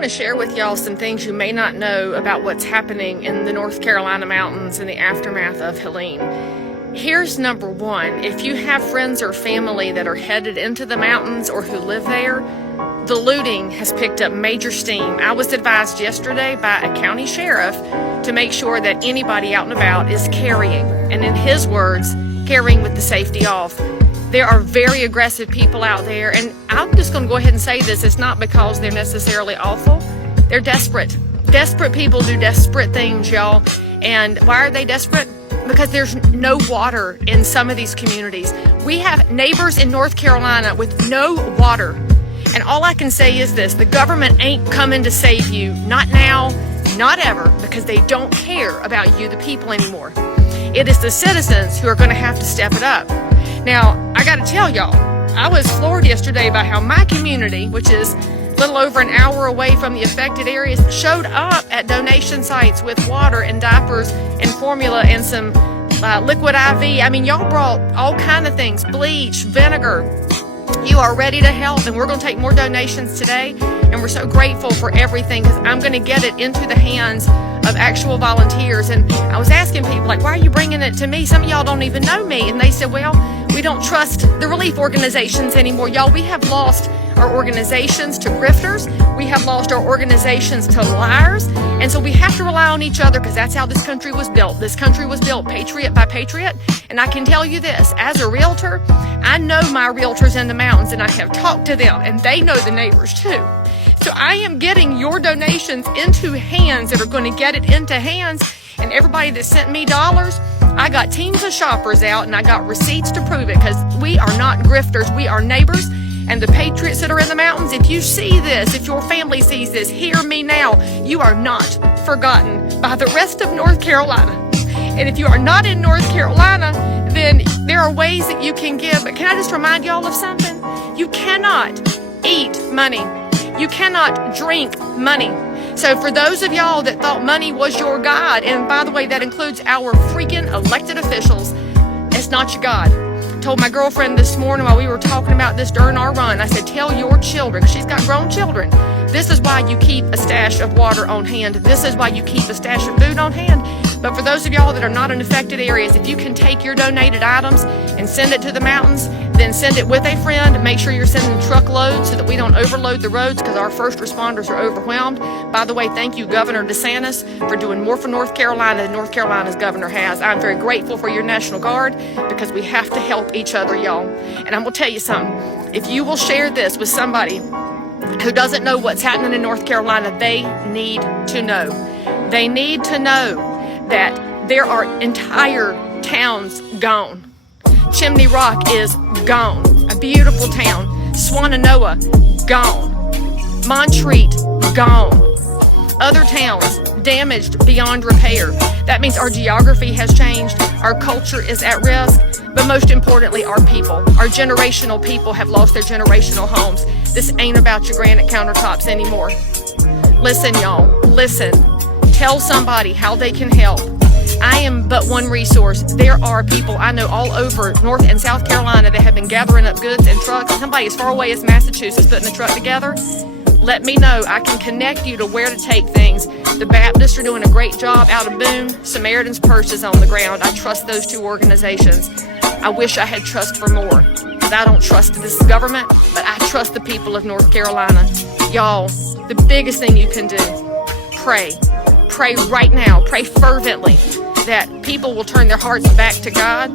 want to share with y'all some things you may not know about what's happening in the North Carolina mountains in the aftermath of Helene. Here's number one. If you have friends or family that are headed into the mountains or who live there, the looting has picked up major steam. I was advised yesterday by a county sheriff to make sure that anybody out and about is carrying, and in his words, carrying with the safety off. There are very aggressive people out there, and I'm just going to go ahead and say this. It's not because they're necessarily awful. They're desperate. Desperate people do desperate things, y'all. And why are they desperate? Because there's no water in some of these communities. We have neighbors in North Carolina with no water. And all I can say is this: the government ain't coming to save you. Not now, not ever, because they don't care about you, the people, anymore. It is the citizens who are going to have to step it up. Now, I got to tell y'all, I was floored yesterday by how my community, which is a little over an hour away from the affected areas, showed up at donation sites with water and diapers and formula and some liquid IV. I mean, y'all brought all kind of things, bleach, vinegar. You are ready to help, and we're going to take more donations today, and we're so grateful for everything, because I'm going to get it into the hands of actual volunteers. And I was asking people, like, why are you bringing it to me? Some of y'all don't even know me. And they said, well, we don't trust the relief organizations anymore. Y'all, we have lost our organizations to grifters. We have lost our organizations to liars. And so we have to rely on each other, because that's how this country was built. This country was built patriot by patriot. And I can tell you this, as a realtor, I know my realtors in the mountains, and I have talked to them, and they know the neighbors too. So I am getting your donations into hands that are going to get it into hands. And everybody that sent me dollars, I got teams of shoppers out, and I got receipts to prove it, because we are not grifters. We are neighbors. And the patriots that are in the mountains, if you see this, if your family sees this, hear me now. You are not forgotten by the rest of North Carolina. And if you are not in North Carolina, then there are ways that you can give. But can I just remind y'all of something? You cannot eat money. You cannot drink money. So for those of y'all that thought money was your God, and by the way, that includes our freaking elected officials, it's not your God. I told my girlfriend this morning while we were talking about this during our run, I said, tell your children, she's got grown children, this is why you keep a stash of water on hand. This is why you keep a stash of food on hand. But for those of y'all that are not in affected areas, if you can take your donated items and send it to the mountains, then send it with a friend. Make sure you're sending truckloads so that we don't overload the roads, because our first responders are overwhelmed. By the way, thank you, Governor DeSantis, for doing more for North Carolina than North Carolina's governor has. I'm very grateful for your National Guard, because we have to help each other, y'all. And I'm going to tell you something. If you will share this with somebody who doesn't know what's happening in North Carolina, they need to know. They need to know that there are entire towns gone. Chimney Rock is gone. A beautiful town. Swannanoa, gone. Montreat, gone. Other towns damaged beyond repair. That means our geography has changed. Our culture is at risk. But most importantly, our people, our generational people, have lost their generational homes. This ain't about your granite countertops anymore. Listen, y'all, listen. Tell somebody how they can help. I am but one resource. There are people I know all over North and South Carolina that have been gathering up goods and trucks. Somebody as far away as Massachusetts putting a truck together. Let me know. I can connect you to where to take things. The Baptists are doing a great job out of Boone. Samaritan's Purse is on the ground. I trust those two organizations. I wish I had trust for more, because I don't trust this government, but I trust the people of North Carolina. Y'all, the biggest thing you can do, pray. Pray right now. Pray fervently that people will turn their hearts back to God,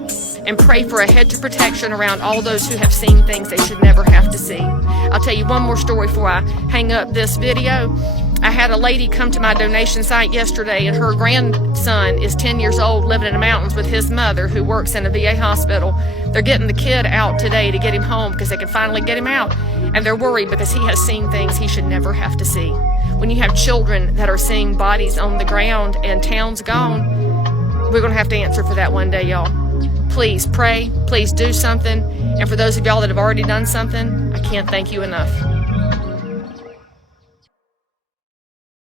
and pray for a hedge of protection around all those who have seen things they should never have to see. I'll tell you one more story before I hang up this video. I had a lady come to my donation site yesterday, and her grandson is 10 years old, living in the mountains with his mother, who works in a VA hospital. They're getting the kid out today to get him home, because they can finally get him out. And they're worried because he has seen things he should never have to see. When you have children that are seeing bodies on the ground and towns gone, we're going to have to answer for that one day, y'all. Please pray. Please do something. And for those of y'all that have already done something, I can't thank you enough.